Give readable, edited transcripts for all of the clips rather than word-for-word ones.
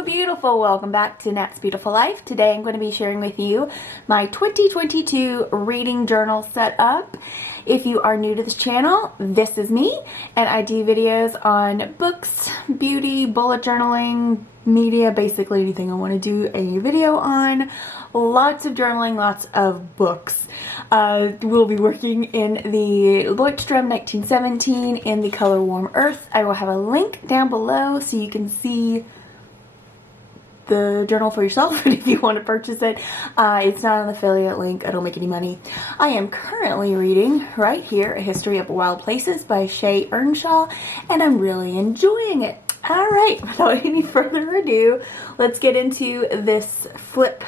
Hello beautiful, welcome back to Nat's Beautiful Life. Today I'm going to be sharing with you my 2022 reading journal setup. If you are new to this channel, this is me, and I do videos on books, beauty, bullet journaling, media, basically anything I want to do a video on. Lots of journaling, lots of books. We'll be working in the Leuchtturm 1917 in the color Warm Earth. I will have a link down below so you can see the journal for yourself if you want to purchase it. It's not an affiliate link. I don't make any money. I am currently reading right here A History of Wild Places by Shay Earnshaw, and I'm really enjoying it. Alright, without any further ado, let's get into this flip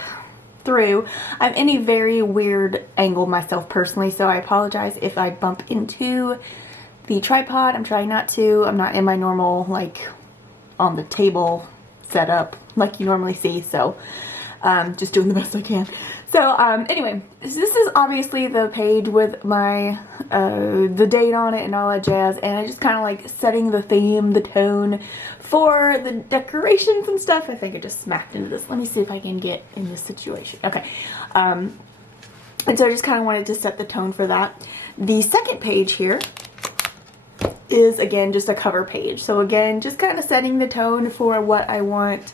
through. I'm in a very weird angle myself personally, so I apologize if I bump into the tripod. I'm trying not to. I'm not in my normal, like, on the table setup like you normally see, so just doing the best I can. So anyway, this is obviously the page with my the date on it and all that jazz, and I just kind of like setting the theme, the tone for the decorations and stuff. I think I just smacked into this. Let me see if I can get in this situation. Okay. And so I just kind of wanted to set the tone for that. The second page here is again just a cover page. So again, just kind of setting the tone for what I want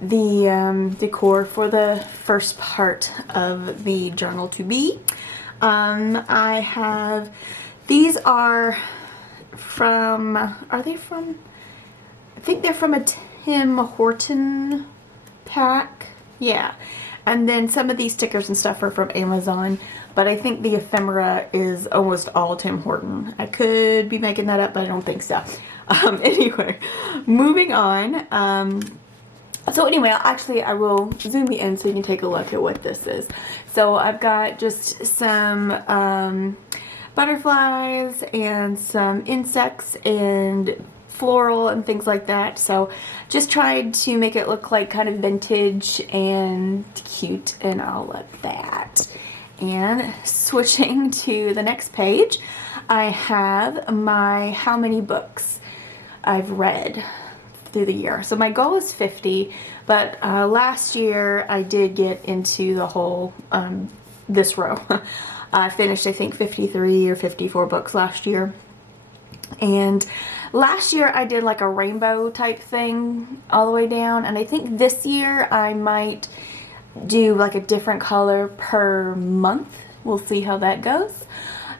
the decor for the first part of the journal to be. I have, these are from, I think they're from a Tim Horton pack. Yeah. And then some of these stickers and stuff are from Amazon, but I think the ephemera is almost all Tim Horton. I could be making that up, but I don't think so. Anyway, moving on. So anyway, actually I will zoom you in so you can take a look at what this is. So I've got just some butterflies and some insects and floral and things like that. So just tried to make it look like kind of vintage and cute and all of that. And switching to the next page, I have my how many books I've read through the year. So my goal is 50, but last year I did get into the whole this row. I finished I think 53 or 54 books last year. And last year I did like a rainbow type thing all the way down, and I think this year I might do like a different color per month. We'll see how that goes.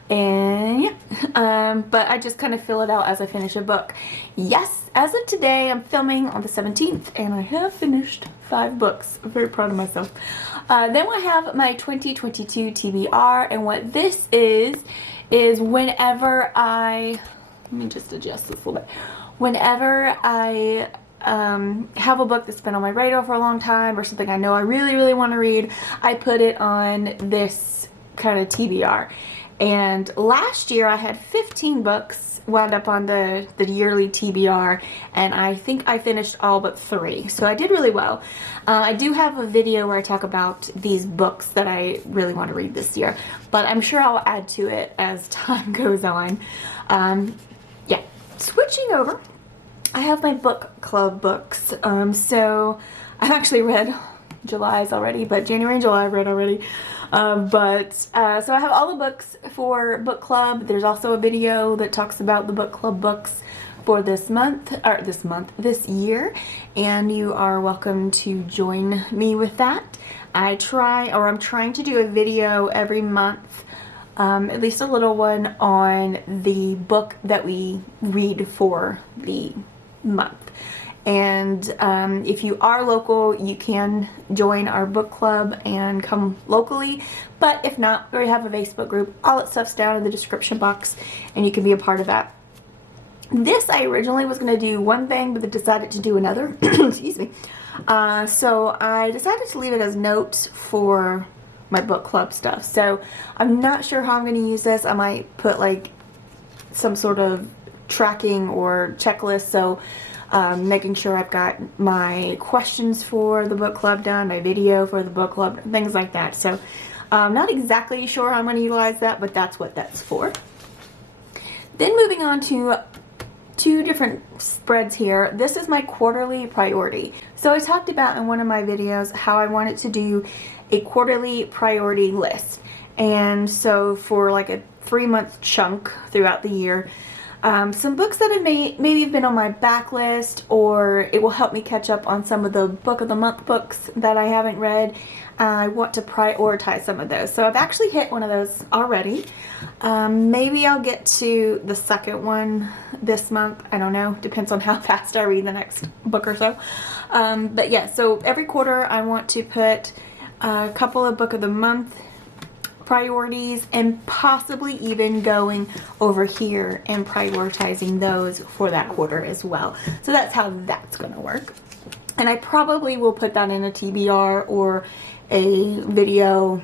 And yeah, but I just kind of fill it out as I finish a book. Yes, as of today, I'm filming on the 17th, and I have finished 5 books. I'm very proud of myself. Then I have my 2022 TBR, and what this is whenever I, let me just adjust this a little bit. Whenever I have a book that's been on my radar for a long time, or something I know I really, really want to read, I put it on this kind of TBR. And last year I had 15 books wound up on the yearly TBR, and I think I finished all but 3. So I did really well. I do have a video where I talk about these books that I really want to read this year, but I'm sure I'll add to it as time goes on. Yeah, switching over, I have my book club books. So I've actually read July's already, but January and July I've read already. So I have all the books for book club. There's also a video that talks about the book club books for this year, and you are welcome to join me with that. I'm trying to do a video every month, at least a little one, on the book that we read for the month. And if you are local, you can join our book club and come locally, but if not, we have a Facebook group. All that stuff's down in the description box, and you can be a part of that. This, I originally was going to do one thing, but I decided to do another. Excuse me. So I decided to leave it as notes for my book club stuff. So I'm not sure how I'm going to use this. I might put like some sort of tracking or checklist, so making sure I've got my questions for the book club done, my video for the book club, things like that. So I'm not exactly sure how I'm going to utilize that, but that's what that's for. Then moving on to two different spreads here. This is my quarterly priority. So I talked about in one of my videos how I wanted to do a quarterly priority list. And so for like a 3-month chunk throughout the year, some books that have maybe have been on my backlist, or it will help me catch up on some of the book of the month books that I haven't read. I want to prioritize some of those. So I've actually hit one of those already. Maybe I'll get to the second one this month. I don't know. Depends on how fast I read the next book or so. But yeah, so every quarter I want to put a couple of book of the month priorities, and possibly even going over here and prioritizing those for that quarter as well. So that's how that's going to work. And I probably will put that in a TBR or a video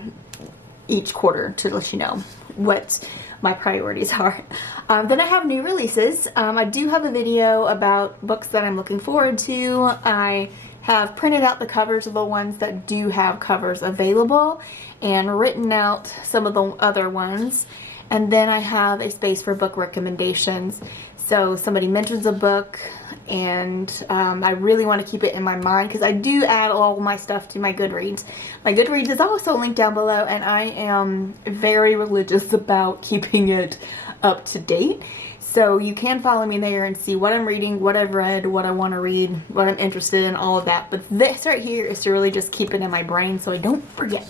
each quarter to let you know what my priorities are. Then I have new releases. I do have a video about books that I'm looking forward to. I have printed out the covers of the ones that do have covers available and written out some of the other ones. And then I have a space for book recommendations. So somebody mentions a book and I really want to keep it in my mind, because I do add all my stuff to my Goodreads. My Goodreads is also linked down below, and I am very religious about keeping it up to date. So you can follow me there and see what I'm reading, what I've read, what I want to read, what I'm interested in, all of that. But this right here is to really just keep it in my brain so I don't forget.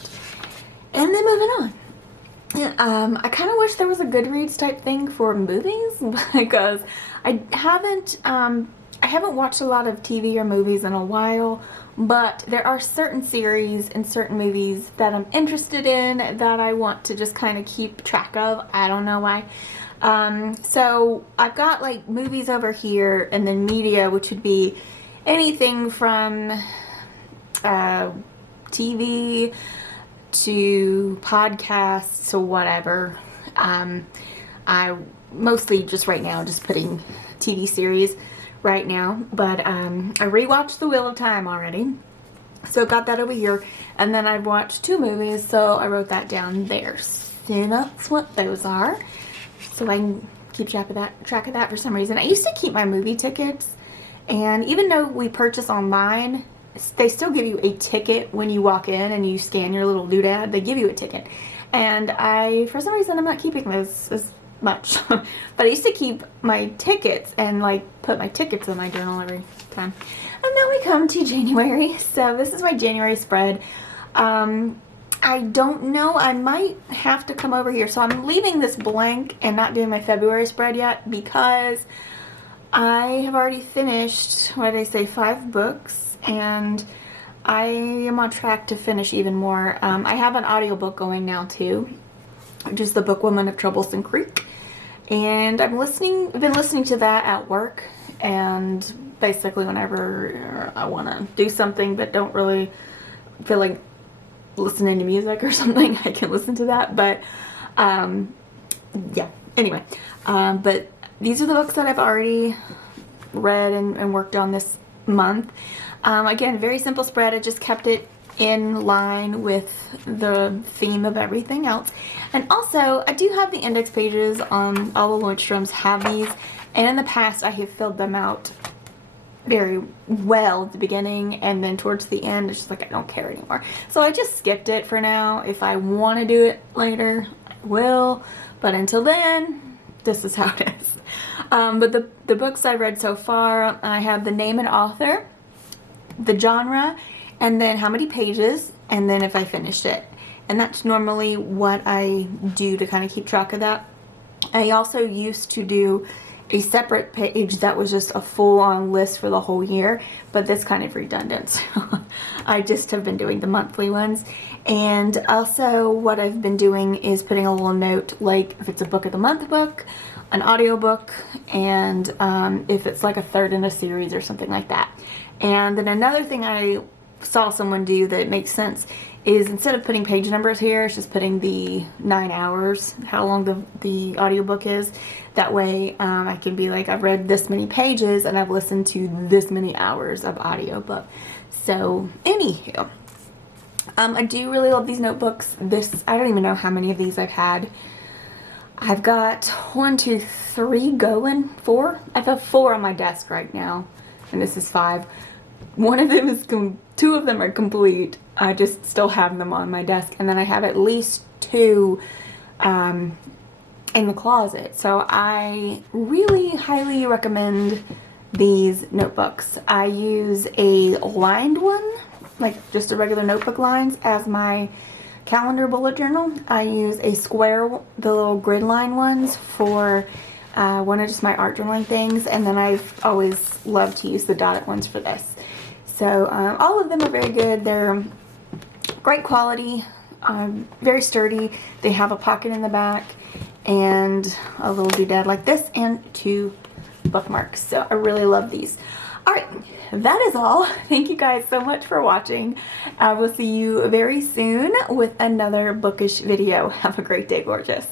And then moving on. I kind of wish there was a Goodreads type thing for movies, because I haven't watched a lot of TV or movies in a while, but there are certain series and certain movies that I'm interested in that I want to just kind of keep track of. I don't know why. So I've got like movies over here, and then media, which would be anything from TV to podcasts to whatever. I mostly just right now just putting TV series right now, but I rewatched The Wheel of Time already, so got that over here, and then I've watched 2 movies, so I wrote that down there. So that's what those are, so I can keep track of that for some reason. I used to keep my movie tickets, and even though we purchase online, they still give you a ticket when you walk in and you scan your little doodad. They give you a ticket, and for some reason I'm not keeping those as much. But I used to keep my tickets and like put my tickets in my journal every time. And now we come to January. So this is my January spread. I don't know, I might have to come over here. So I'm leaving this blank and not doing my February spread yet, because I have already finished, what did I say, 5 books. And I am on track to finish even more. I have an audiobook going now too, which is The Book Woman of Troublesome Creek. And I've been listening to that at work, and basically whenever I want to do something but don't really feel like listening to music or something, I can listen to that. But yeah, anyway, but these are the books that I've already read and worked on this month. Again, very simple spread. I just kept it in line with the theme of everything else. And also, I do have the index pages on all the Lordstroms have these, and in the past I have filled them out very well at the beginning, and then towards the end it's just like I don't care anymore. So I just skipped it for now. If I want to do it later, I will, but until then, this is how it is. But the books I read so far, I have the name and author, the genre, and then how many pages, and then if I finished it. And that's normally what I do to kind of keep track of that. I also used to do a separate page that was just a full-on list for the whole year, but that's kind of redundant. So I just have been doing the monthly ones. And also what I've been doing is putting a little note, like if it's a book of the month book, an audiobook, and if it's like a third in a series or something like that. And then another thing I saw someone do that makes sense is instead of putting page numbers here, it's just putting the 9 hours, how long the audiobook is. That way I can be like, I've read this many pages and I've listened to this many hours of audiobook. So anywho, I do really love these notebooks. I don't even know how many of these I've had. I've got 1, 2, 3 going, 4. I have 4 on my desk right now, and this is 5. One of them is 2 of them are complete. I just still have them on my desk, and then I have at least 2 in the closet. So I really highly recommend these notebooks. I use a lined one, like just a regular notebook lines, as my calendar bullet journal. I use a square, the little grid line ones, for one of just my art journaling things, and then I've always loved to use the dotted ones for this. So all of them are very good. They're great quality, very sturdy. They have a pocket in the back and a little doodad like this, and 2 bookmarks. So I really love these. All right, that is all. Thank you guys so much for watching. I will see you very soon with another bookish video. Have a great day, gorgeous.